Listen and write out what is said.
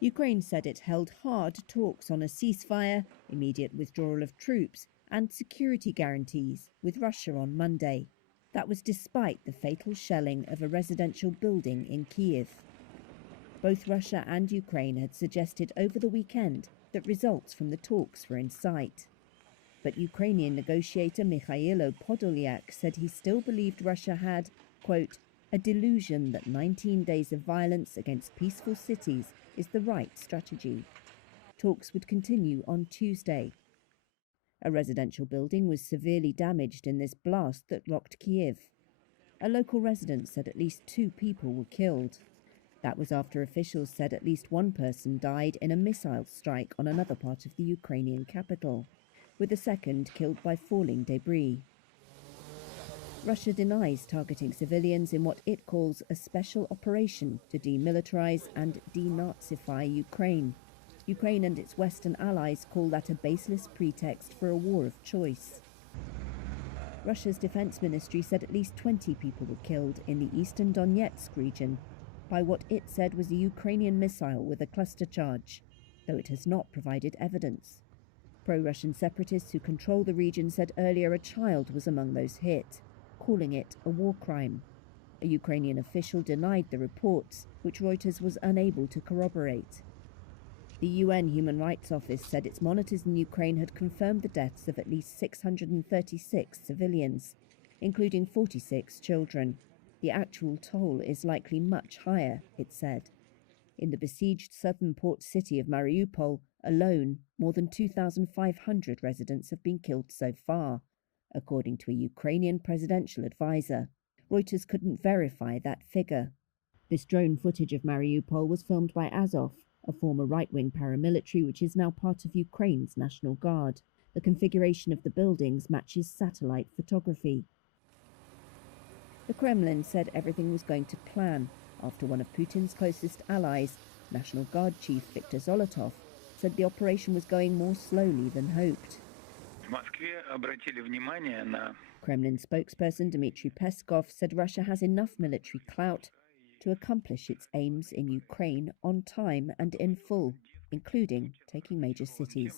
Ukraine said it held hard talks on a ceasefire, immediate withdrawal of troops, and security guarantees with Russia on Monday. That was despite the fatal shelling of a residential building in Kyiv. Both Russia and Ukraine had suggested over the weekend that results from the talks were in sight. But Ukrainian negotiator Mikhailo Podolyak said he still believed Russia had, quote, a delusion that 19 days of violence against peaceful cities is the right strategy. Talks would continue on Tuesday. A residential building was severely damaged in this blast that rocked Kyiv. A local resident said at least 2 people were killed. That was after officials said at least 1 person died in a missile strike on another part of the Ukrainian capital, with a second killed by falling debris. Russia denies targeting civilians in what it calls a special operation to demilitarize and denazify Ukraine. Ukraine and its Western allies call that a baseless pretext for a war of choice. Russia's defense ministry said at least 20 people were killed in the eastern Donetsk region by what it said was a Ukrainian missile with a cluster charge, though it has not provided evidence. Pro-Russian separatists who control the region said earlier a child was among those hit, calling it a war crime. A Ukrainian official denied the reports, which Reuters was unable to corroborate. The UN Human Rights Office said its monitors in Ukraine had confirmed the deaths of at least 636 civilians, including 46 children. The actual toll is likely much higher, it said. In the besieged southern port city of Mariupol alone, more than 2,500 residents have been killed so far, according to a Ukrainian presidential advisor. Reuters couldn't verify that figure. This drone footage of Mariupol was filmed by Azov, a former right-wing paramilitary which is now part of Ukraine's National Guard. The configuration of the buildings matches satellite photography. The Kremlin said everything was going to plan after one of Putin's closest allies, National Guard Chief Viktor Zolotov, said the operation was going more slowly than hoped. Kremlin spokesperson Dmitry Peskov said Russia has enough military clout to accomplish its aims in Ukraine on time and in full, including taking major cities.